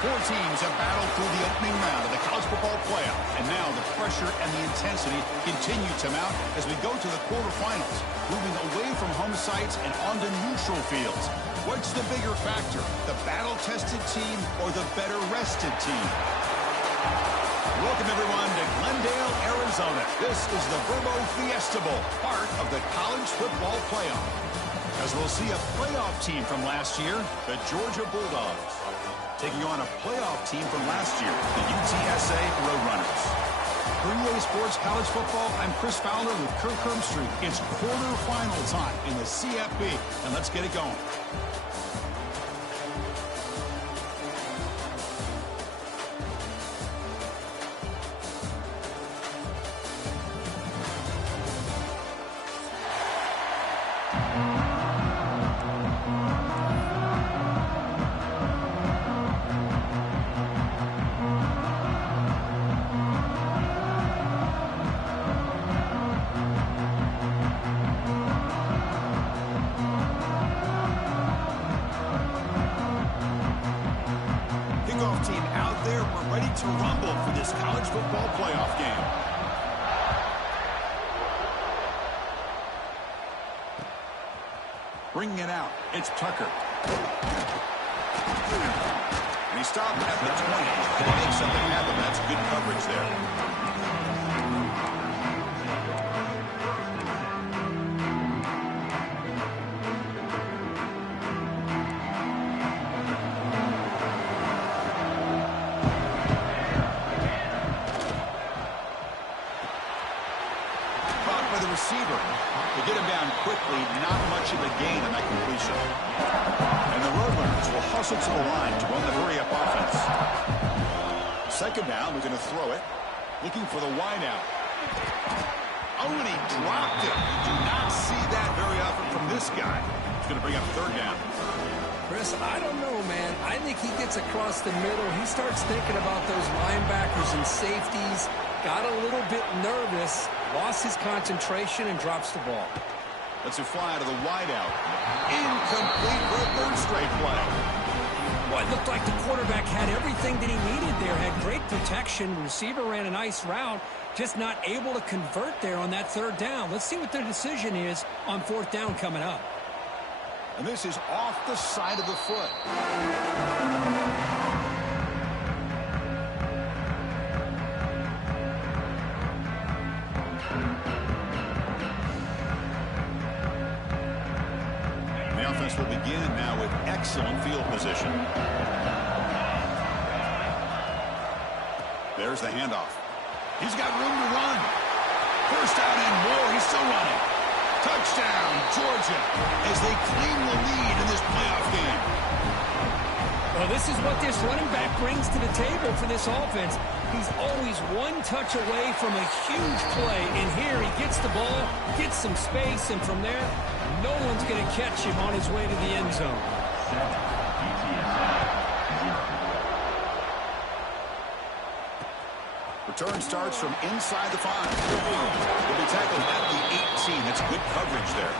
Four teams have battled through the opening round of the college football playoff, and now the pressure and the intensity continue to mount as we go to the quarterfinals, moving away from home sites and onto neutral fields. What's the bigger factor, the battle-tested team or the better-rested team? Welcome, everyone, to Glendale, Arizona. This is the Verbo Fiesta Bowl, part of the college football playoff. As we'll see a playoff team from last year, the Georgia Bulldogs, taking on a playoff team from last year, the UTSA Roadrunners. For EA Sports College Football, I'm Chris Fowler with Kirk Herbstreit. It's quarterfinal time in the CFB, and let's get it going. Team out there, we're ready to rumble for this college football playoff game. Bringing it out, it's Tucker. And he stopped at the 20. Can he make something happen? That's good coverage there. Receiver to get him down quickly, not much of a gain on that completion. And the Roadrunners will hustle to the line to run the hurry-up offense. Second down, we're going to throw it, looking for the wideout. Oh, and he dropped it. You do not see that very often from this guy. It's going to bring up third down. Chris, I don't know, man. I think he gets across the middle. He starts thinking about those linebackers and safeties. Got a little bit nervous, lost his concentration, and drops the ball. Let's fly out of the wideout. Incomplete for a third straight play. Well, it looked like the quarterback had everything that he needed there. Had great protection. The receiver ran a nice route, just not able to convert there on that third down. Let's see what their decision is on fourth down coming up. And this is off the side of the foot. The offense will begin now with excellent field position. There's the handoff. He's got room to run. First down and more. He's still running. Touchdown, Georgia, as they claim the lead in this playoff game. Well, this is what this running back brings to the table for this offense. He's always one touch away from a huge play. And here he gets the ball, gets some space, and from there, no one's going to catch him on his way to the end zone. Return starts from inside the 5. Will be tackled at the 18. That's good coverage there.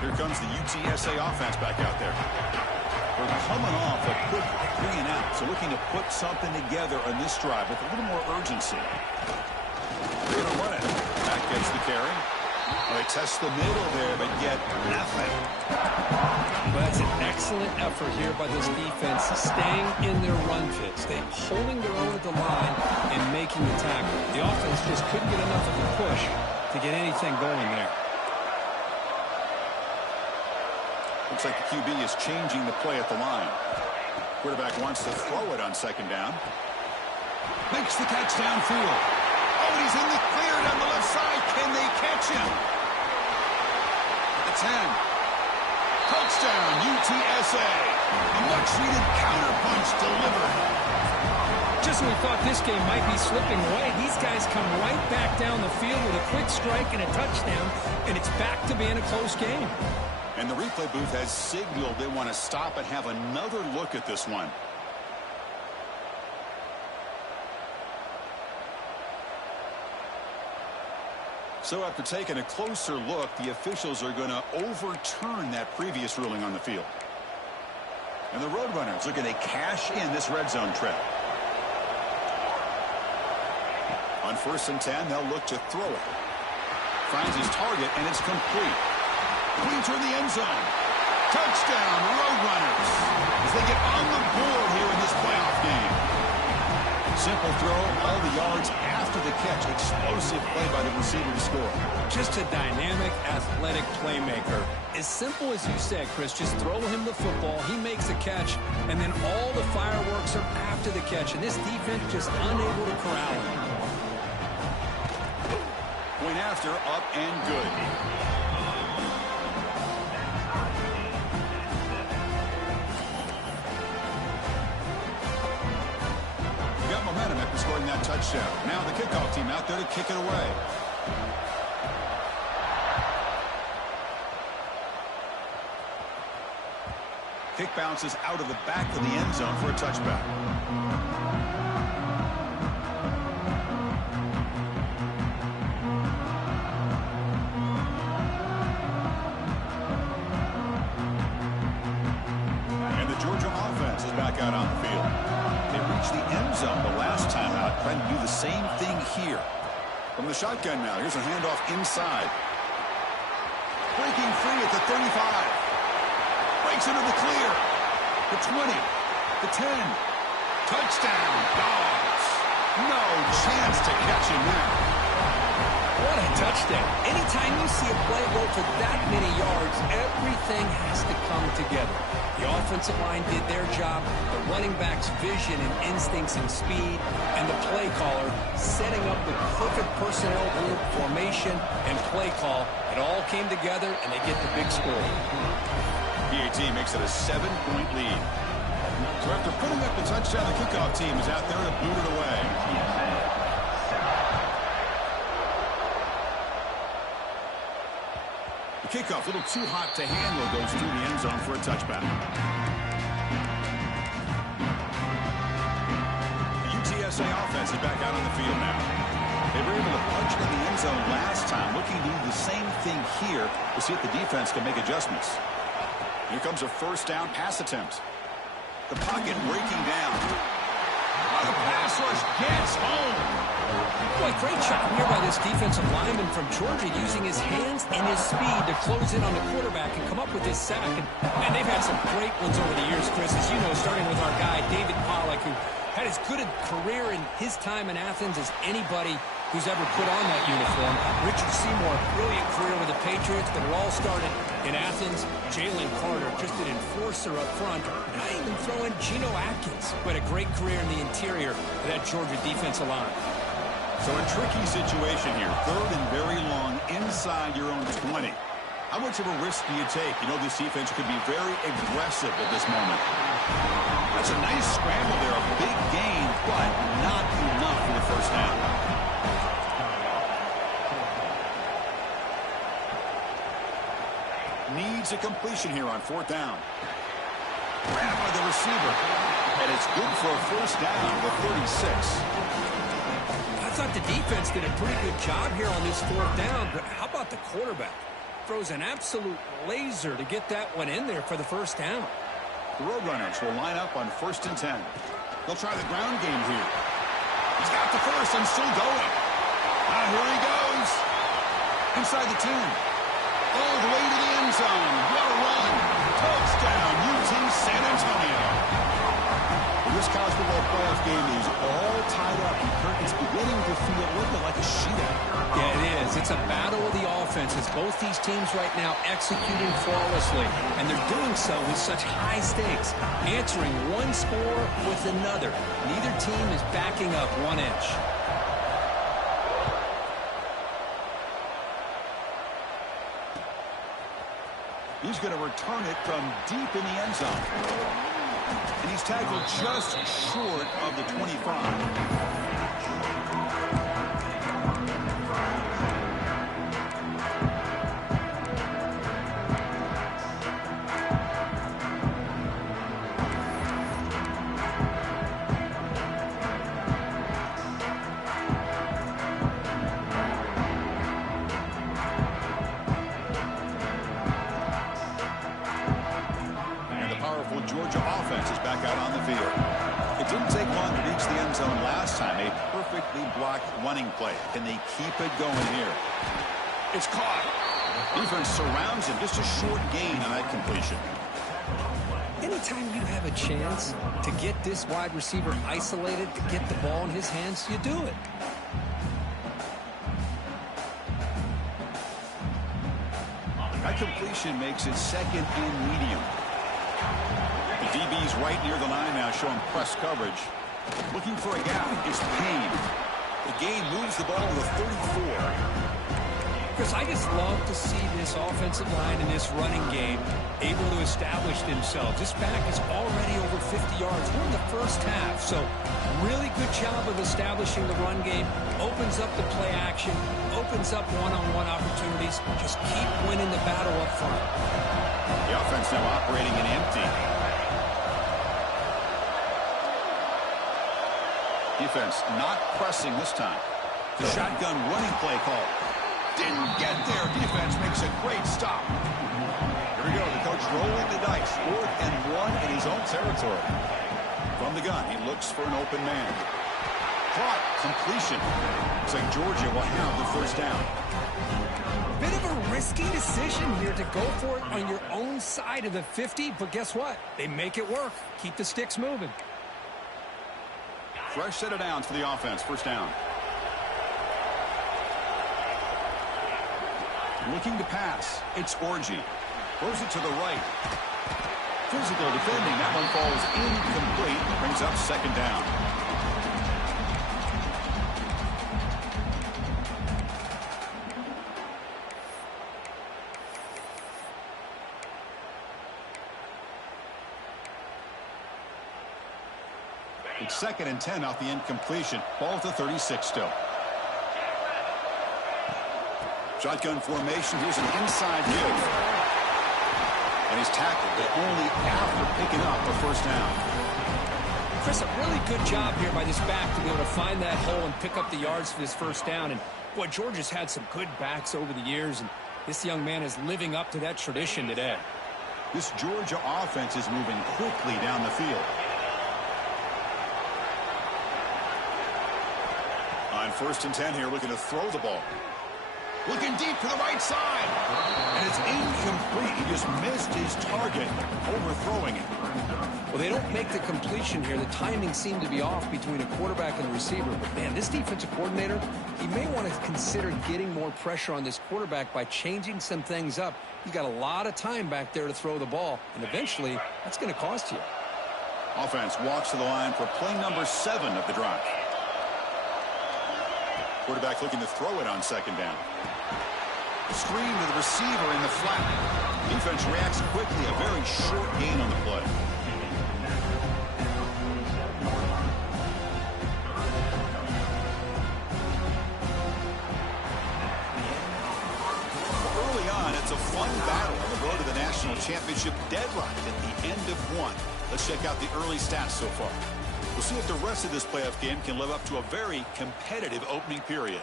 Here comes the UTSA offense back out there. We're coming off a quick 3-and-out, so looking to put something together on this drive with a little more urgency. They're going to run it. Back gets the carry. Well, they test the middle there, but get nothing. Well, that's an excellent effort here by this defense, staying in their run fits. They're holding their own at the line and making the tackle. The offense just couldn't get enough of a push to get anything going there. Looks like the QB is changing the play at the line. Quarterback wants to throw it on second down. Makes the catch downfield. Oh, he's in the clear down the left side. Can they catch him? The 10. Touchdown, UTSA. A much-needed counterpunch delivered. Just when we thought this game might be slipping away, these guys come right back down the field with a quick strike and a touchdown, and it's back to being a close game. And the replay booth has signaled they want to stop and have another look at this one. So after taking a closer look, the officials are going to overturn that previous ruling on the field. And the Roadrunners are going to cash in this red zone trip. On 1st and 10, they'll look to throw it. Finds his target, and it's complete. Clean toward the end zone. Touchdown, Roadrunners, as they get on the board here in this playoff game. Simple throw, all the yards after the catch. Explosive play by the receiver to score. Just a dynamic, athletic playmaker. As simple as you said, Chris, just throw him the football, he makes a catch, and then all the fireworks are after the catch, and this defense just unable to corral him. Point after, up and good. We got momentum after scoring that touchdown. Now the kickoff team out there to kick it away. Kick bounces out of the back of the end zone for a touchback. Out on the field. They reached the end zone the last time out, trying to do the same thing here. From the shotgun now, here's a handoff inside. Breaking free at the 35. Breaks into the clear. The 20. The 10. Touchdown, Dogs. No chance to catch him now. What a touchdown. Anytime you see a play go for that many yards, everything has to come together. The offensive line did their job, the running back's vision and instincts and speed, and the play caller setting up the perfect personnel group, formation, and play call. It all came together, and they get the big score. PAT makes it a 7-point lead. So after putting up the touchdown, the kickoff team is out there to boot it away. Kickoff, a little too hot to handle, goes through the end zone for a touchback. The UTSA offense is back out on the field now. They were able to punch in the end zone last time, looking to do the same thing here to see if the defense can make adjustments. Here comes a first down pass attempt. The pocket breaking down. The pass rush gets home. Boy, great job here by this defensive lineman from Georgia, using his hands and his speed to close in on the quarterback and come up with this sack. And they've had some great ones over the years, Chris, as you know, starting with our guy, David Pollack, who had as good a career in his time in Athens as anybody who's ever put on that uniform. Richard Seymour, brilliant career with the Patriots, but it all started in Athens. Jalen Carter, just an enforcer up front. Not even throwing Geno Atkins, but a great career in the interior of that Georgia defensive line. So a tricky situation here. 3rd and very long inside your own 20. How much of a risk do you take? You know this defense could be very aggressive at this moment. That's a nice scramble there. A big gain, but not enough for the first down. Needs a completion here on 4th down. Grabbed by the receiver. And it's good for a first down with 36. I thought the defense did a pretty good job here on this 4th down, but how about the quarterback? Throws an absolute laser to get that one in there for the first down. The Roadrunners will line up on 1st and 10. They'll try the ground game here. He's got the first and still going. Here he goes. Inside the 10. All the way to the end zone. What a run. Touchdown, UT San Antonio. This college football playoff game is all tied up, and it's beginning to feel a little bit like a shootout. Yeah, it is. It's a battle of the offenses. Both these teams right now executing flawlessly, and they're doing so with such high stakes, answering one score with another. Neither team is backing up 1 inch. He's going to return it from deep in the end zone. And he's tackled just short of the 25. perfectly blocked running play. Can they keep it going here? It's caught. Defense surrounds him. Just a short gain on that completion. Anytime you have a chance to get this wide receiver isolated, to get the ball in his hands, you do it. That completion makes it second and medium. The DB's right near the line now, showing press coverage. Looking for a gap. It's Payne. The gain moves the ball to the 34. Chris, I just love to see this offensive line in this running game able to establish themselves. This back is already over 50 yards. We're in the first half, so really good job of establishing the run game. Opens up the play action, opens up one-on-one opportunities. Just keep winning the battle up front. The offense now operating in empty. Defense not pressing this time. The shotgun running play call. Didn't get there. Defense makes a great stop. Here we go. The coach rolling the dice. 4th and 1 in his own territory. From the gun, he looks for an open man. Caught. Completion. Looks like Georgia will have the first down. Bit of a risky decision here to go for it on your own side of the 50, but guess what? They make it work. Keep the sticks moving. Fresh set of downs for the offense. First down. Looking to pass. It's Orgy. Throws it to the right. Physical defending. That one falls incomplete. Brings up second down. It's 2nd and 10 off the incompletion. Ball to 36 still. Shotgun formation. Here's an inside give. And he's tackled, but only after picking up a first down. Chris, a really good job here by this back to be able to find that hole and pick up the yards for this first down. And, boy, Georgia's had some good backs over the years, and this young man is living up to that tradition today. This Georgia offense is moving quickly down the field. On 1st and 10 here, looking to throw the ball. Looking deep to the right side. And it's incomplete. He just missed his target, overthrowing it. Well, they don't make the completion here. The timing seemed to be off between a quarterback and a receiver. But, man, this defensive coordinator, he may want to consider getting more pressure on this quarterback by changing some things up. He's got a lot of time back there to throw the ball. And eventually, that's going to cost you. Offense walks to the line for play number 7 of the drive. Quarterback looking to throw it on 2nd down. Screen to the receiver in the flat. Defense reacts quickly. A very short gain on the play. Early on, it's a fun battle on the road to the national championship deadline at the end of 1. Let's check out the early stats so far. We'll see if the rest of this playoff game can live up to a very competitive opening period.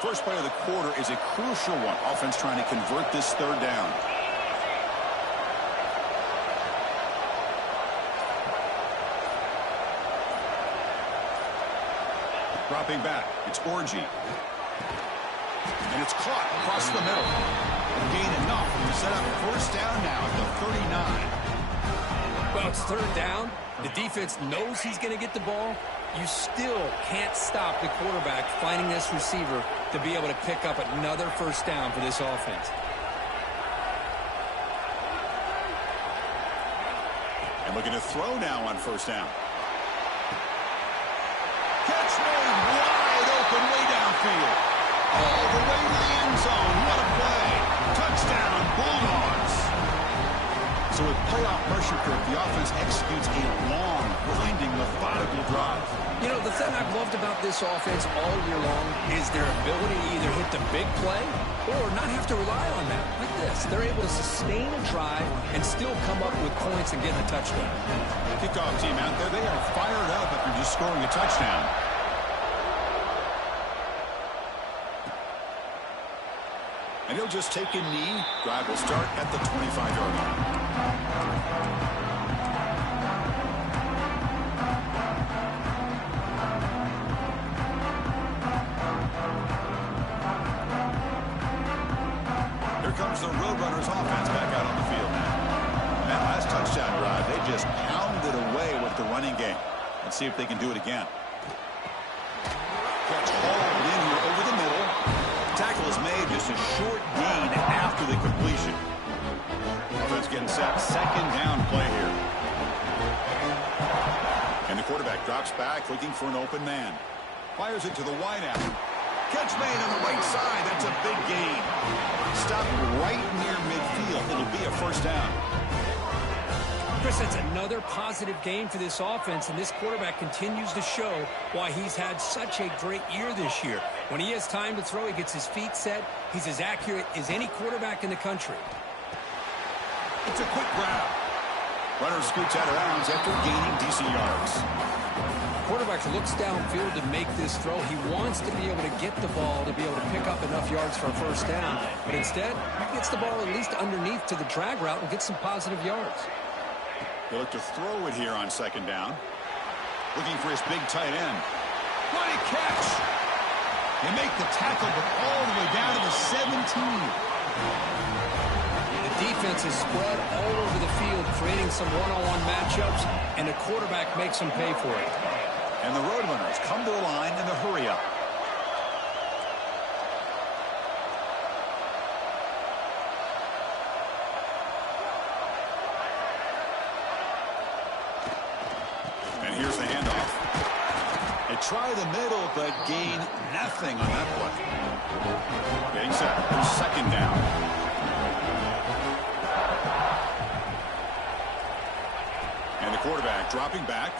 First play of the quarter is a crucial one. Offense trying to convert this 3rd down. Dropping back, it's Orgy. And it's caught across the middle. And gain enough to set up first down now at the 39. Well, it's 3rd down. The defense knows he's going to get the ball. You still can't stop the quarterback finding this receiver to be able to pick up another first down for this offense. And looking to throw now on 1st down. Catch made wide open way downfield. All the way to the end zone. What a play. Touchdown, Bulldogs. So with playoff pressure curve, the offense executes a long, winding, methodical drive. You know, the thing I've loved about this offense all year long is their ability to either hit the big play or not have to rely on that. Like this, they're able to sustain a drive and still come up with points and get a touchdown. Kickoff team out there, they are fired up after just scoring a touchdown. And he'll just take a knee. Drive will start at the 25-yard line. Comes the Roadrunners offense back out on the field now. And that last touchdown drive, they just pounded away with the running game. Let's see if they can do it again. Catch hauled in here over the middle. Tackle is made, just a short gain after the completion. Offense getting set. Second down play here. And the quarterback drops back, looking for an open man. Fires it to the wideout. Catch made on the right side. That's a big gain. Stop right near midfield. It'll be a first down. Chris, that's another positive game for this offense, and this quarterback continues to show why he's had such a great year this year. When he has time to throw, he gets his feet set. He's as accurate as any quarterback in the country. It's a quick grab. Runner scoots out of bounds after gaining decent yards. Quarterback looks downfield to make this throw. He wants to be able to get the ball to be able to pick up enough yards for a first down. But instead, he gets the ball at least underneath to the drag route and gets some positive yards. They look to throw it here on second down. Looking for his big tight end. What a catch! They make the tackle, but all the way down to the 17. The defense is spread all over the field, creating some one-on-one matchups, and the quarterback makes them pay for it. And the Roadrunners come to the line in the hurry-up. And here's the handoff. They try the middle, but gain nothing on that play. Getting set for second down. And the quarterback dropping back.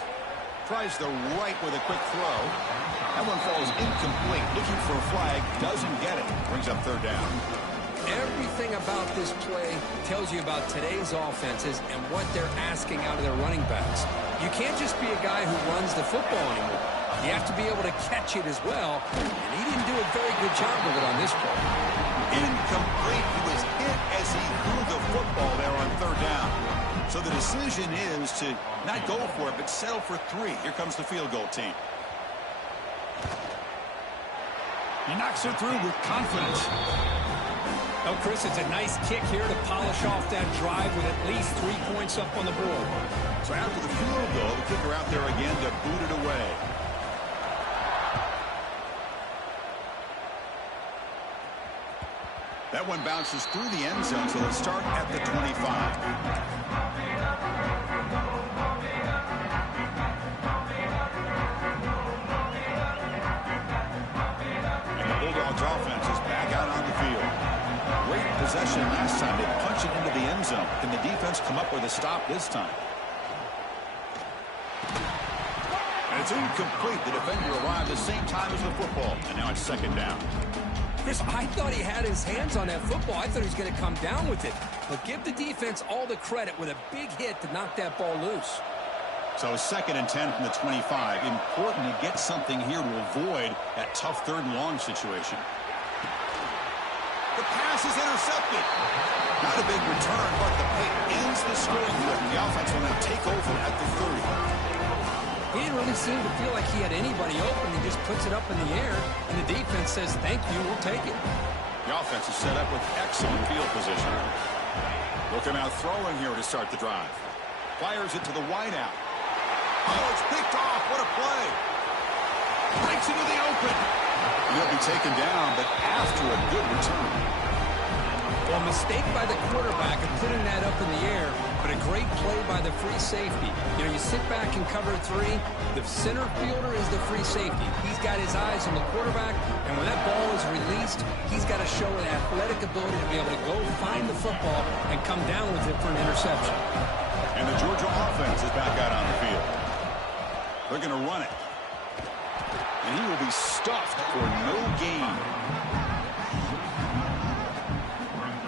Tries the right with a quick throw. That one falls incomplete. Looking for a flag. Doesn't get it. Brings up third down. Everything about this play tells you about today's offenses and what they're asking out of their running backs. You can't just be a guy who runs the football anymore. You have to be able to catch it as well. And he didn't do a very good job of it on this play. Incomplete. He was hit as he threw the football there on third down. So the decision is to not go for it, but settle for 3. Here comes the field goal team. He knocks it through with confidence. Oh, Chris, it's a nice kick here to polish off that drive with at least 3 points up on the board. So after the field goal, the kicker out there again to boot it away. That one bounces through the end zone, so they'll start at the 25. Offense is back out on the field. Great possession last time. They punch it into the end zone. Can the defense come up with a stop this time? And it's incomplete. The defender arrived the same time as the football. And now it's second down. Chris, I thought he had his hands on that football. I thought he was going to come down with it. But give the defense all the credit with a big hit to knock that ball loose. So 2nd and 10 from the 25. Important to get something here to avoid that tough 3rd and long situation. The pass is intercepted. Not a big return, but the pick ends the scoring drift. The offense will now take over at the 30. He didn't really seem to feel like he had anybody open. He just puts it up in the air, and the defense says, thank you, we'll take it. The offense is set up with excellent field position. Look him out throwing here to start the drive. Fires it to the wideout. Oh, it's picked off. What a play. Breaks into the open. He'll be taken down, but after a good return. Well, a mistake by the quarterback of putting that up in the air, but a great play by the free safety. You know, you sit back and cover 3. The center fielder is the free safety. He's got his eyes on the quarterback, and when that ball is released, he's got to show an athletic ability to be able to go find the football and come down with it for an interception. And the Georgia offense is back out on the field. They're going to run it. And he will be stuffed for no gain.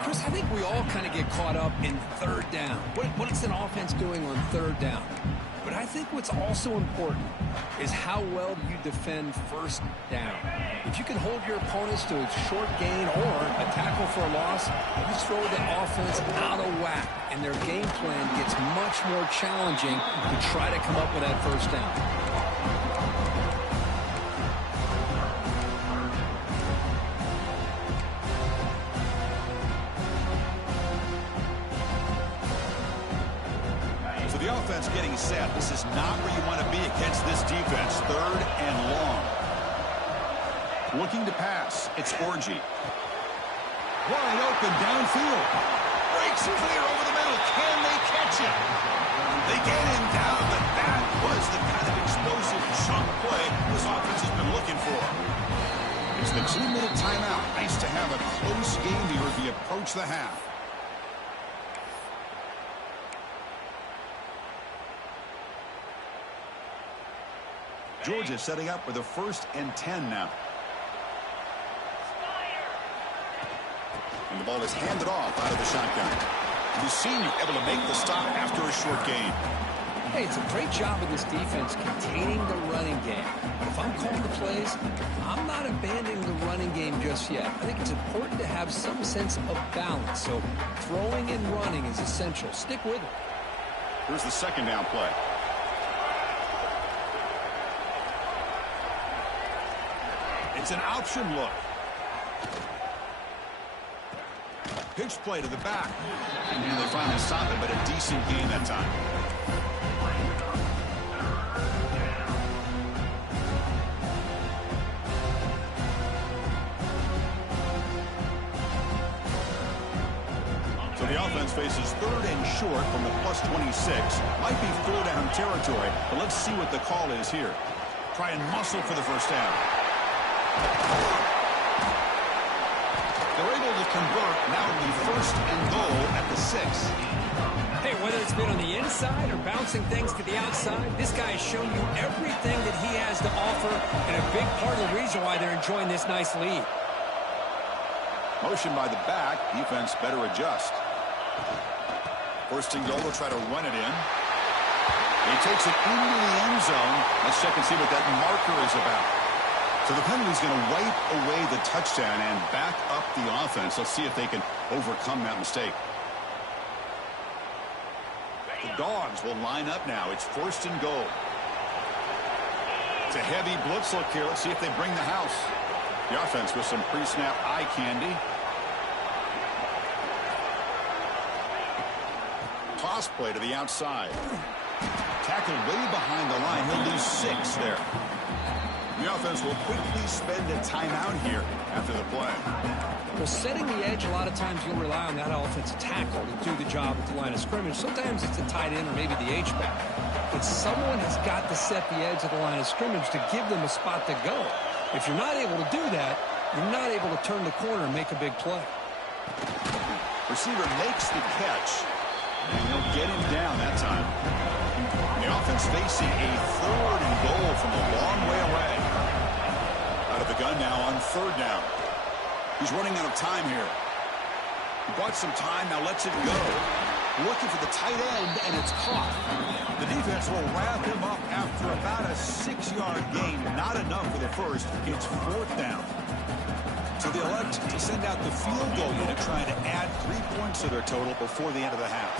Chris, I think we all kind of get caught up in third down. What's an offense doing on third down? But I think what's also important is how well do you defend first down. If you can hold your opponents to a short gain or a tackle for a loss, you throw the offense out of whack, and their game plan gets much more challenging to try to come up with that first down. Offense getting set. This is not where you want to be against this defense. Third and long. Looking to pass. It's Orgy. Wide open downfield. Breaks clear over the middle. Can they catch it? They get him down, but that was the kind of explosive chunk play this offense has been looking for. It's the 2-minute timeout. Nice to have a close game here as we approach the half. Georgia setting up with a 1st and 10 now. And the ball is handed off out of the shotgun. The senior able to make the stop after a short gain. Hey, it's a great job of this defense containing the running game. But if I'm calling the plays, I'm not abandoning the running game just yet. I think it's important to have some sense of balance. So throwing and running is essential. Stick with it. Here's the second down play. It's an option look. Pitch play to the back. And they finally stop it, but a decent gain that time. So the offense faces 3rd and short from the +26. Might be 4-down territory, but let's see what the call is here. Try and muscle for the first down. They're able to convert. Now it'll be 1st and goal at the 6. Hey, whether it's been on the inside or bouncing things to the outside, this guy has shown you everything that he has to offer, and a big part of the reason why they're enjoying this nice lead. Motion by the back. Defense better adjust. 1st and goal. They'll try to run it in. He takes it into the end zone. Let's check and see what that marker is about. So the penalty's going to wipe away the touchdown and back up the offense. Let's see if they can overcome that mistake. The Dogs will line up now. It's 1st and goal. It's a heavy blitz look here. Let's see if they bring the house. The offense with some pre-snap eye candy. Toss play to the outside. Tackled way behind the line. He'll lose 6 there. The offense will quickly spend a timeout here after the play. Well, setting the edge, a lot of times you'll rely on that offensive tackle to do the job at the line of scrimmage. Sometimes it's a tight end or maybe the H-back. But someone has got to set the edge of the line of scrimmage to give them a spot to go. If you're not able to do that, you're not able to turn the corner and make a big play. Receiver makes the catch, and he'll get him down that time. The offense facing a 3rd and goal from a long way away. Out of the gun now on 3rd down. He's running out of time here. He bought some time, now lets it go. Looking for the tight end, and it's caught. The defense will wrap him up after about a 6-yard gain. Not enough for the first. It's 4th down. So they elect to send out the field goal unit, trying to add 3 points to their total before the end of the half.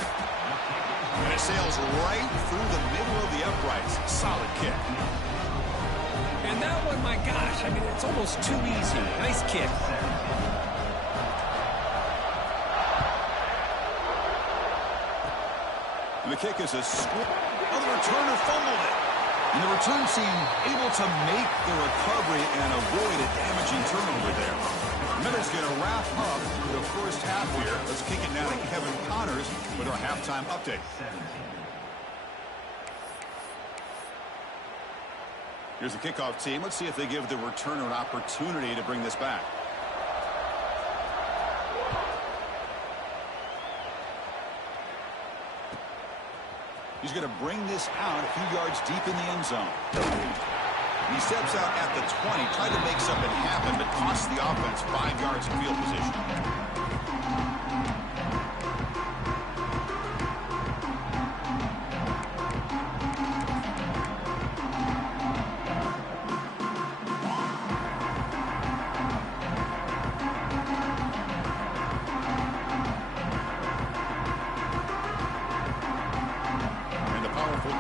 And it sails right through the middle of the uprights. Solid kick. And that one, my gosh, I mean, it's almost too easy. Nice kick. And the kick is a squib. Oh, the returner fumbled it. And the return team able to make the recovery and avoid a damaging turnover there. Miller's going to wrap up the first half here. Let's kick it now to Kevin Connors with our halftime update. Here's the kickoff team. Let's see if they give the returner an opportunity to bring this back. He's going to bring this out a few yards deep in the end zone. He steps out at the 20, tried to make something happen, but costs the offense 5 yards in field position.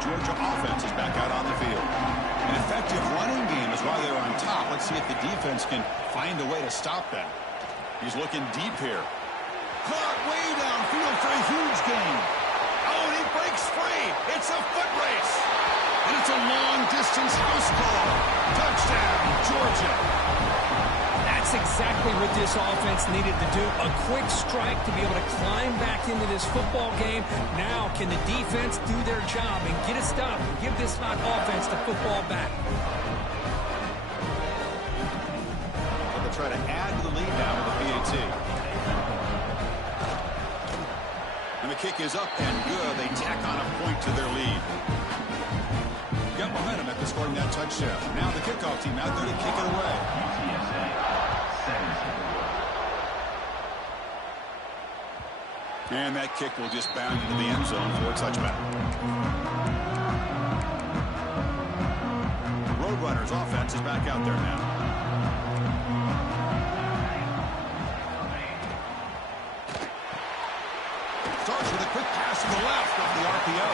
Georgia offense is back out on the field. An effective running game is why they're on top. Let's see if the defense can find a way to stop them. He's looking deep here. Caught way downfield for a huge gain. Oh, and he breaks free. It's a foot race. And it's a long-distance house call. Touchdown, Georgia. That's exactly what this offense needed to do. A quick strike to be able to climb back into this football game. Now, can the defense do their job and get a stop and give this hot offense the football back? So they'll try to add to the lead now with the PAT. And the kick is up and good. They tack on a point to their lead. Got momentum after scoring that touchdown. Now the kickoff team out there to kick it away. And that kick will just bound into the end zone for a touchback. Roadrunners offense is back out there now. Starts with a quick pass to the left off the RPO.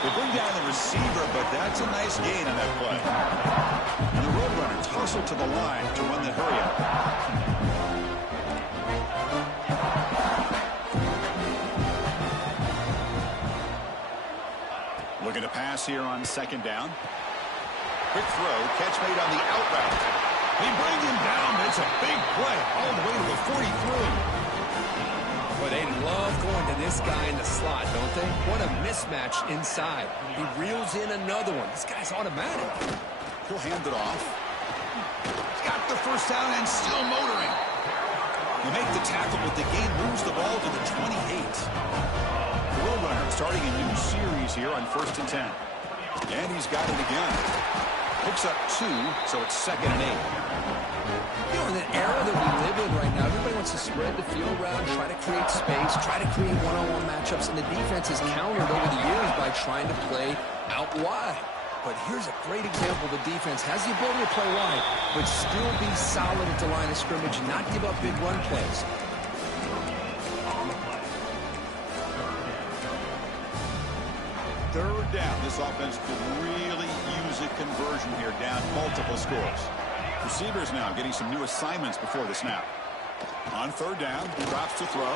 They bring down the receiver, but that's a nice gain on that play. And the Roadrunners hustle to the line to run the hurry-up. Looking to pass here on second down. Quick throw, catch made on the out route. They bring him down, but it's a big play all the way to the 43. But they love going to this guy in the slot, don't they? What a mismatch inside. He reels in another one. This guy's automatic. He'll hand it off. He's got the first down and still motoring. You make the tackle, but the game moves the ball to the 28. Roadrunner starting a new series here on 1st and 10. And he's got it again. Picks up 2, so it's 2nd and 8. You know, in the era that we live in right now, everybody wants to spread the field around, try to create space, try to create one-on-one matchups, and the defense has countered over the years by trying to play out wide. But here's a great example. The defense has the ability to play wide, but still be solid at the line of scrimmage, not give up big run plays. Third down. This offense could really use a conversion here, down multiple scores. Receivers now getting some new assignments before the snap. On third down, he drops to throw.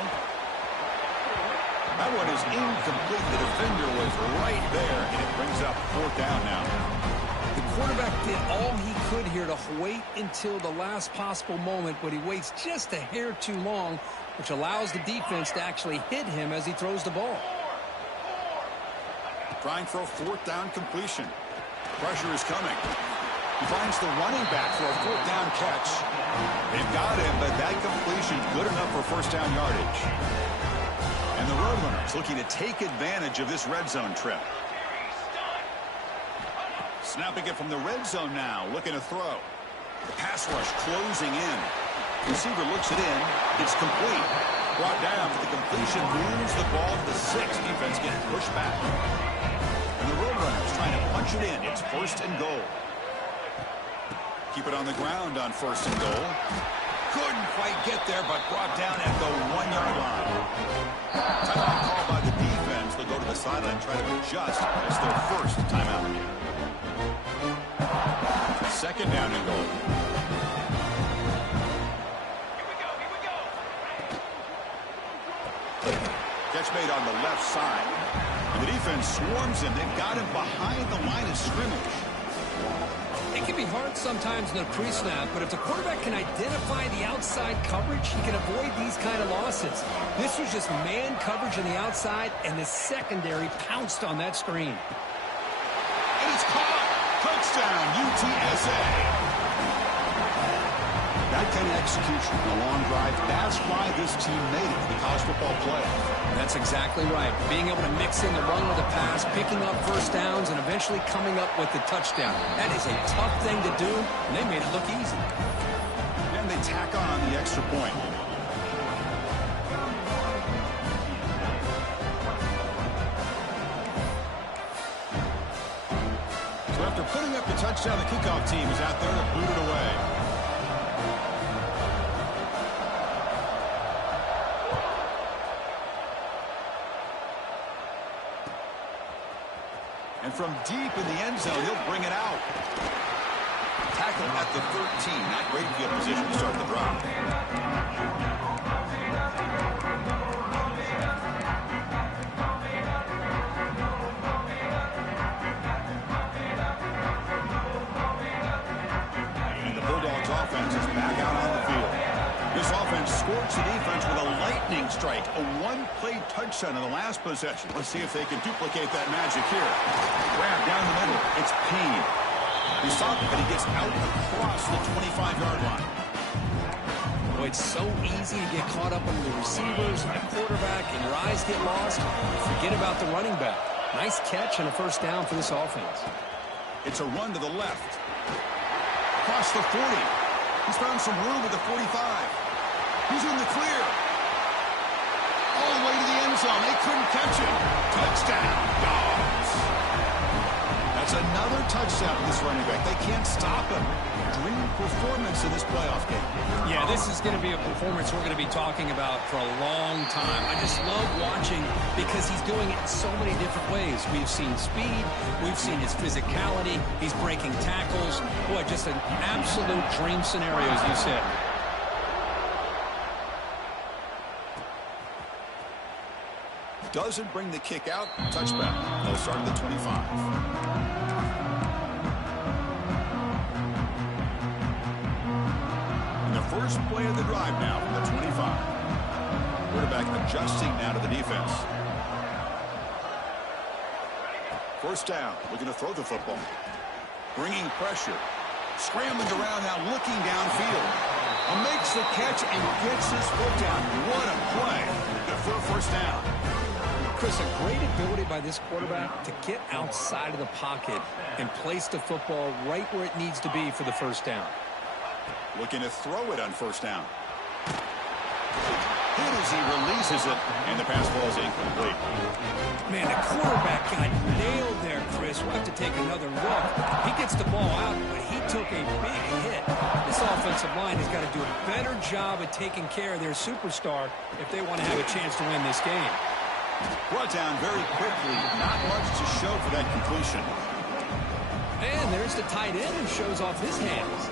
That one is incomplete. The defender was right there, and it brings up 4th down now. The quarterback did all he could here to wait until the last possible moment, but he waits just a hair too long, which allows the defense to actually hit him as he throws the ball. Trying for a 4th down completion. Pressure is coming. He finds the running back for a 4th down catch. They've got him, but that completion good enough for 1st down yardage. And the Roadrunners looking to take advantage of this red zone trip. Snapping it from the red zone now, looking to throw. The pass rush closing in. Receiver looks it in. It's complete. Brought down, but the completion moves the ball to the 6. Defense getting pushed back. And the Roadrunners trying to punch it in. It's 1st and goal. Keep it on the ground on 1st and goal. Couldn't quite get there, but brought down at the 1-yard line. Timeout call by the defense. They'll go to the sideline and try to adjust. It's their first timeout. 2nd down and goal. Catch made on the left side. And the defense swarms him. They've got him behind the line of scrimmage. It can be hard sometimes in a pre-snap, but if the quarterback can identify the outside coverage, he can avoid these kind of losses. This was just man coverage on the outside, and the secondary pounced on that screen. And it's caught. Touchdown, UTSA. That kind of execution in a long drive, that's why this team made it to the college football playoff. That's exactly right. Being able to mix in the run with the pass, picking up first downs, and eventually coming up with the touchdown. That is a tough thing to do, and they made it look easy. And they tack on the extra point. So after putting up the touchdown, the kickoff team is out there to boot it away. And from deep in the end zone, he'll bring it out. Tackle at the 13. Not great field position to start the drive. And the Bulldogs offense is back out on the field. This offense scorched the defense with a lightning strike. A one-play touchdown in the last possession. Let's see if they can duplicate that magic here. Grab down the middle. It's Payne. He stopped, but he gets out across the 25-yard line. Boy, it's so easy to get caught up under the receivers and the quarterback, and your eyes get lost. Forget about the running back. Nice catch and a first down for this offense. It's a run to the left. Across the 40. He's found some room at the 45. He's in the clear. All the way to the end zone. They couldn't catch him. Touchdown, Dogs. That's another touchdown for this running back. They can't stop him. Dream performance in this playoff game. Yeah, this is going to be a performance we're going to be talking about for a long time. I just love watching because he's doing it in so many different ways. We've seen speed. We've seen his physicality. He's breaking tackles. Boy, just an absolute dream scenario, as you said. Doesn't bring the kick out. Touchback. They'll start at the 25. First play of the drive now from the 25. Quarterback adjusting now to the defense. First down, looking to throw the football. Bringing pressure. Scrambling around now, looking downfield. Makes the catch and gets his foot down. What a play for a first down. Chris, a great ability by this quarterback to get outside of the pocket and place the football right where it needs to be for the first down. Looking to throw it on first down. Hit as he releases it, and the pass falls incomplete. Man, the quarterback got nailed there, Chris. We'll have to take another look. He gets the ball out, but he took a big hit. This offensive line has got to do a better job of taking care of their superstar if they want to have a chance to win this game. Brought down very quickly. Not much to show for that completion. And there's the tight end who shows off his hands.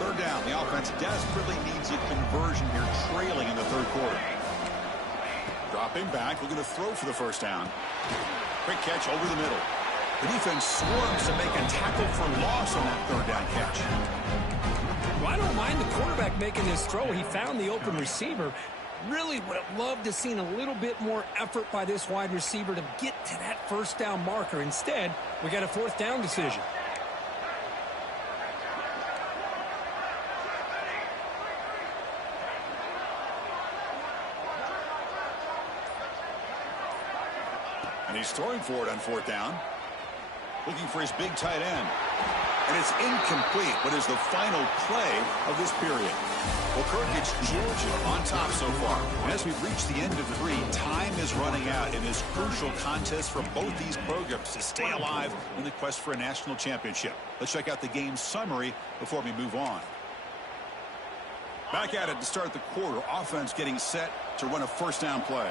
Third down. The offense desperately needs a conversion here, trailing in the third quarter. Dropping back, looking to throw for the first down. Quick catch over the middle. The defense swarms to make a tackle for loss on that third down catch. Well, I don't mind the quarterback making this throw. He found the open receiver. Really would have loved to have seen a little bit more effort by this wide receiver to get to that first down marker. Instead, we got a fourth down decision. And he's throwing for it on fourth down. Looking for his big tight end. And it's incomplete, but is the final play of this period. Well, Kirk, it's Georgia on top so far. And as we've reached the end of three, time is running out in this crucial contest for both these programs to stay alive in the quest for a national championship. Let's check out the game summary before we move on. Back at it to start the quarter. Offense getting set to run a first down play.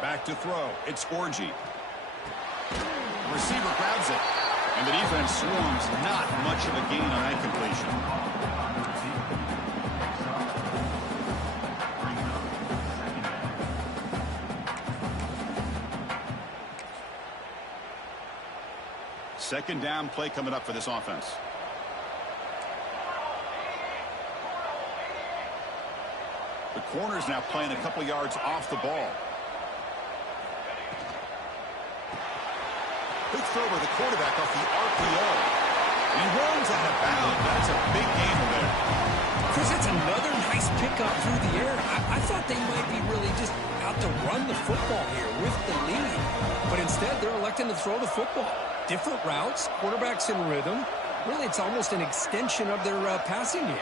Back to throw. It's Orji. The receiver grabs it. And the defense swarms. Not much of a gain on that completion. Second down play coming up for this offense. The corner's now playing a couple yards off the ball. Big throw by the quarterback off the RPO. And he runs out of bounds. That's a big kickoff through the air. I thought they might be really just out to run the football here with the lead. But instead, they're electing to throw the football. Different routes, quarterback's in rhythm. Really, it's almost an extension of their passing game.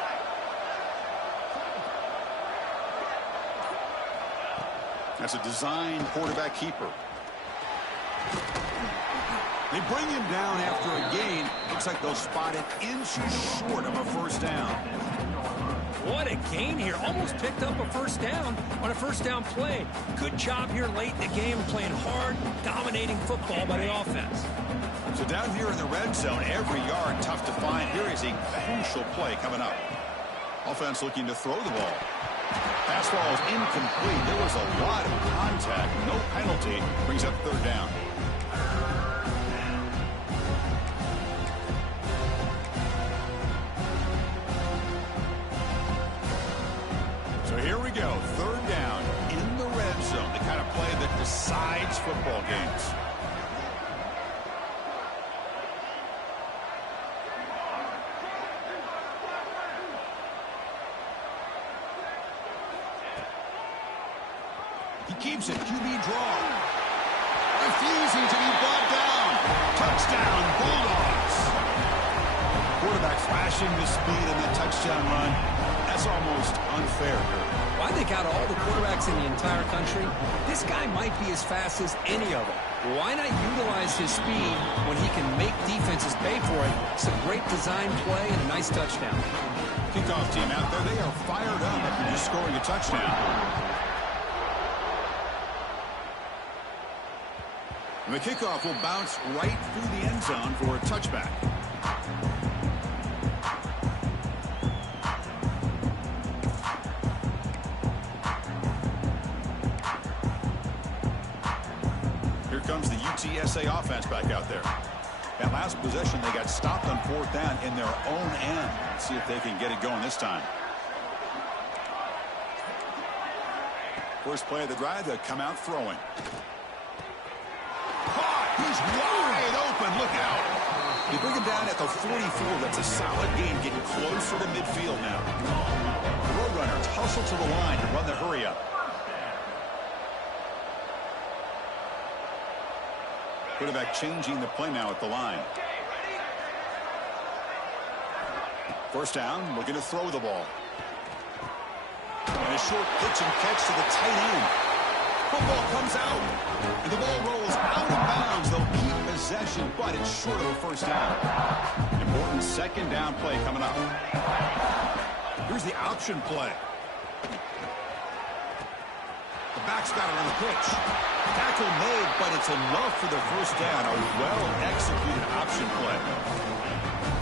That's a design quarterback keeper. They bring him down after a gain. Looks like they'll spot it inches short of a first down. What a gain here. Almost picked up a first down on a first down play. Good job here late in the game, playing hard, dominating football by the offense. So down here in the red zone, every yard tough to find. Here is a crucial play coming up. Offense looking to throw the ball. Pass ball is incomplete. There was a lot of contact. No penalty. Brings up third down. So here we go. Third down in the red zone. The kind of play that decides football games. He keeps it. QB draw. Refusing to be brought down. Touchdown, Bulldogs. Quarterback flashing the speed in that touchdown run. That's almost unfair. Well, I think out of all the quarterbacks in the entire country, this guy might be as fast as any of them. Why not utilize his speed when he can make defenses pay for it? It's a great design play and a nice touchdown. Kickoff team out there. They are fired up after just scoring a touchdown. And the kickoff will bounce right through the end zone for a touchback. Here comes the UTSA offense back out there. That last possession, they got stopped on fourth down in their own end. Let's see if they can get it going this time. First play of the drive, they'll come out throwing. He's wide open. Look out. They bring him down at the 44. That's a solid gain, getting closer to midfield now. The Roadrunners hustle to the line to run the hurry up. Quarterback changing the play now at the line. First down, looking to throw the ball. And a short pitch and catch to the tight end. Football comes out, and the ball rolls out of bounds. They'll keep possession, but it's short of a first down. Important second down play coming up. Here's the option play. The back's got it on the pitch. Tackle made, but it's enough for the first down. A well-executed option play.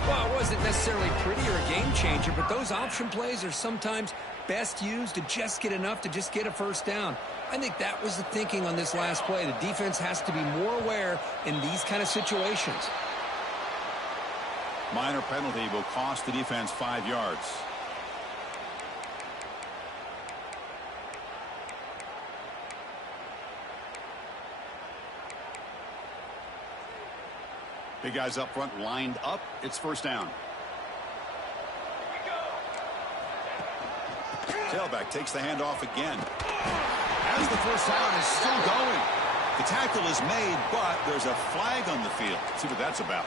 Well, it wasn't necessarily pretty or a game changer, but those option plays are sometimes best used to just get enough to just get a first down. I think that was the thinking on this last play. The defense has to be more aware in these kind of situations. Minor penalty will cost the defense 5 yards. Big guys up front lined up. It's first down. Tailback takes the handoff again. As the first down is still going. The tackle is made, but there's a flag on the field. Let's see what that's about.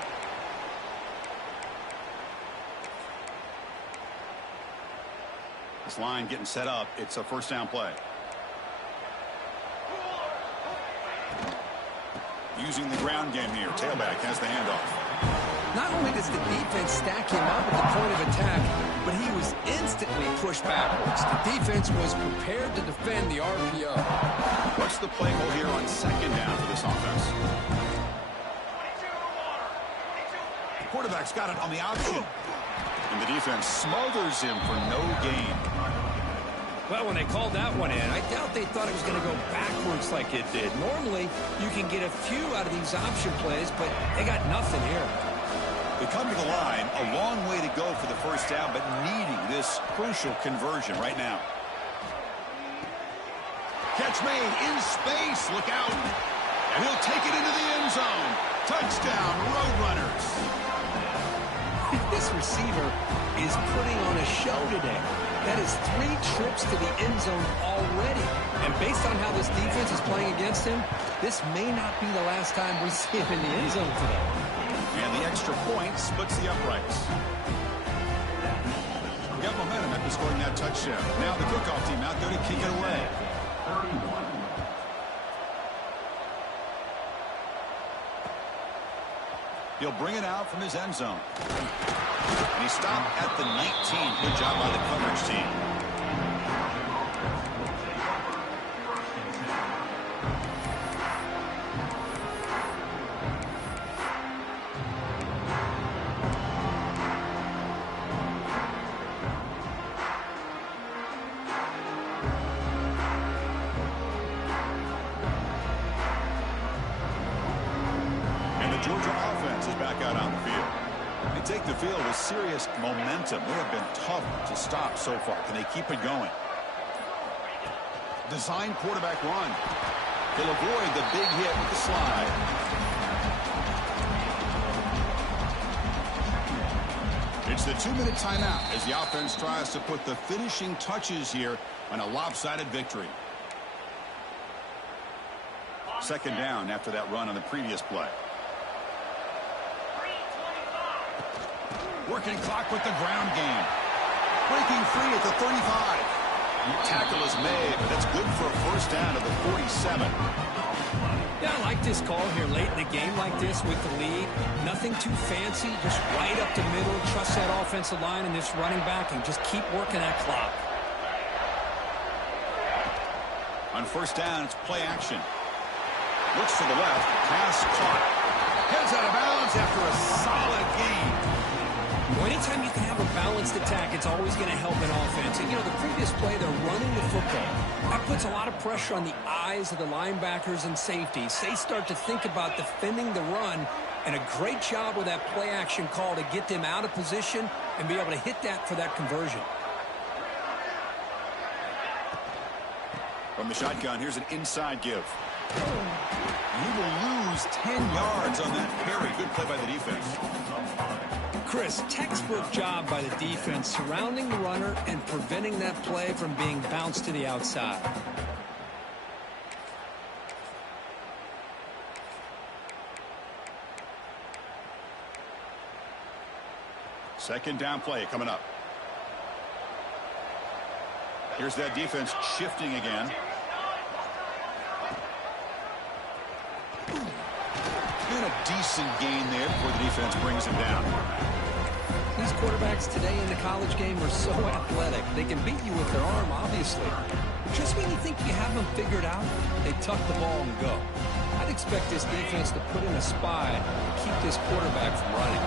This line getting set up. It's a first down play. Using the ground game here. Tailback has the handoff. Not only does the defense stack him up at the point of attack, but he was instantly pushed backwards. The defense was prepared to defend the RPO. What's the play call here on second down for this offense? Quarterback's got it on the option. And the defense smothers him for no gain. Well, when they called that one in, I doubt they thought it was going to go backwards like it did. Normally, you can get a few out of these option plays, but they got nothing here. They come to the line, a long way to go for the first down, but needing this crucial conversion right now. Catch made in space. Look out. And he'll take it into the end zone. Touchdown, Roadrunners. This receiver is putting on a show today. That is 3 trips to the end zone already. And based on how this defense is playing against him, this may not be the last time we see him in the end zone today. And the extra point splits the uprights. We got momentum after scoring that touchdown. Now the kickoff team out there to kick it away. He'll bring it out from his end zone. And he stopped at the 19. Good job by the coverage team. Georgia offense is back out on the field. They take the field with serious momentum. They have been tough to stop so far. Can they keep it going? Design quarterback run. He'll avoid the big hit with the slide. It's the 2-minute timeout as the offense tries to put the finishing touches here on a lopsided victory. Second down after that run on the previous play. Working clock with the ground game. Breaking free at the 35. Tackle is made, but that's good for a first down at the 47. Yeah, I like this call here late in the game like this with the lead. Nothing too fancy, just right up the middle. Trust that offensive line and this running back and just keep working that clock. On first down, it's play action. Looks to the left. Pass caught. Heads out of bounds after a solid gain. Well, anytime you can have a balanced attack, it's always going to help an offense. And, you know, the previous play, they're running the football. That puts a lot of pressure on the eyes of the linebackers and safeties. They start to think about defending the run, and a great job with that play action call to get them out of position and be able to hit that for that conversion. From the shotgun, here's an inside give. He will lose 10 yards on that carry. Good play by the defense. Chris, textbook job by the defense surrounding the runner and preventing that play from being bounced to the outside. Second down play coming up. Here's that defense shifting again. And a decent gain there before the defense brings him down. These quarterbacks today in the college game are so athletic. They can beat you with their arm, obviously. But just when you think you have them figured out, they tuck the ball and go. I'd expect this defense to put in a spy and keep this quarterback from running.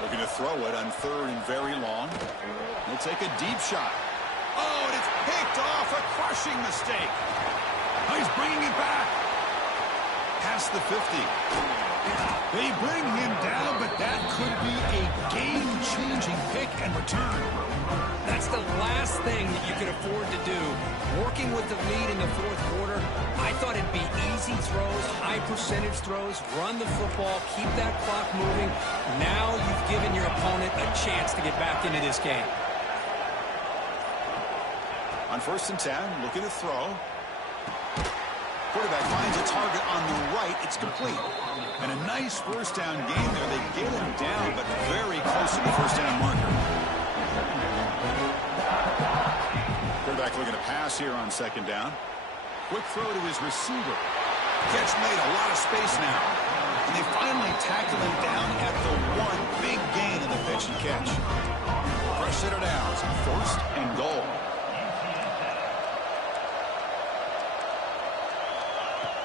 Looking to throw it on third and very long. He'll take a deep shot. Oh, and it's picked off. A crushing mistake. Oh, he's bringing it back. Past the 50. They bring him down, but that could be a game-changing pick and return. That's the last thing that you can afford to do. Working with the lead in the fourth quarter, I thought it'd be easy throws, high percentage throws, run the football, keep that clock moving. Now you've given your opponent a chance to get back into this game. On first and 10, looking to throw. Quarterback finds a target on the right. It's complete. And a nice first down gain there. They get him down, but very close to the first down marker. Quarterback looking to pass here on second down. Quick throw to his receiver. Catch made, a lot of space now. And they finally tackle him down at the one. Big gain in the pitch and catch. Fresh set of downs. First and goal.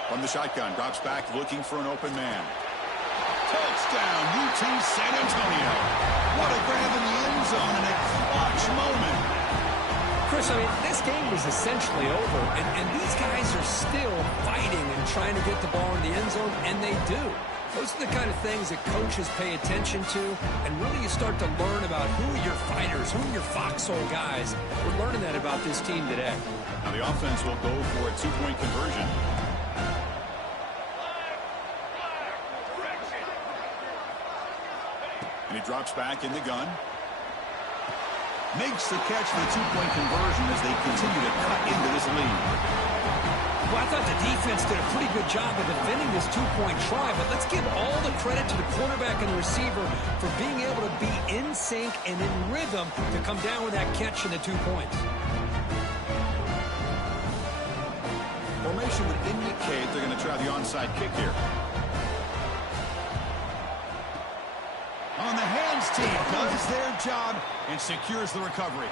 From the shotgun, drops back looking for an open man. Touchdown, UT San Antonio. What a grab in the end zone and a clutch moment. Chris, I mean, this game was essentially over, and these guys are still fighting and trying to get the ball in the end zone, and they do. Those are the kind of things that coaches pay attention to, and really you start to learn about who are your fighters, who are your foxhole guys. We're learning that about this team today. Now the offense will go for a two-point conversion. And he drops back in the gun. makes the catch for the two-point conversion as they continue to cut into this lead. Well, I thought the defense did a pretty good job of defending this two-point try, but let's give all the credit to the quarterback and the receiver for being able to be in sync and in rhythm to come down with that catch and the 2 points. Formation would indicate they're going to try the onside kick here. On the hands team does their job and secures the recovery.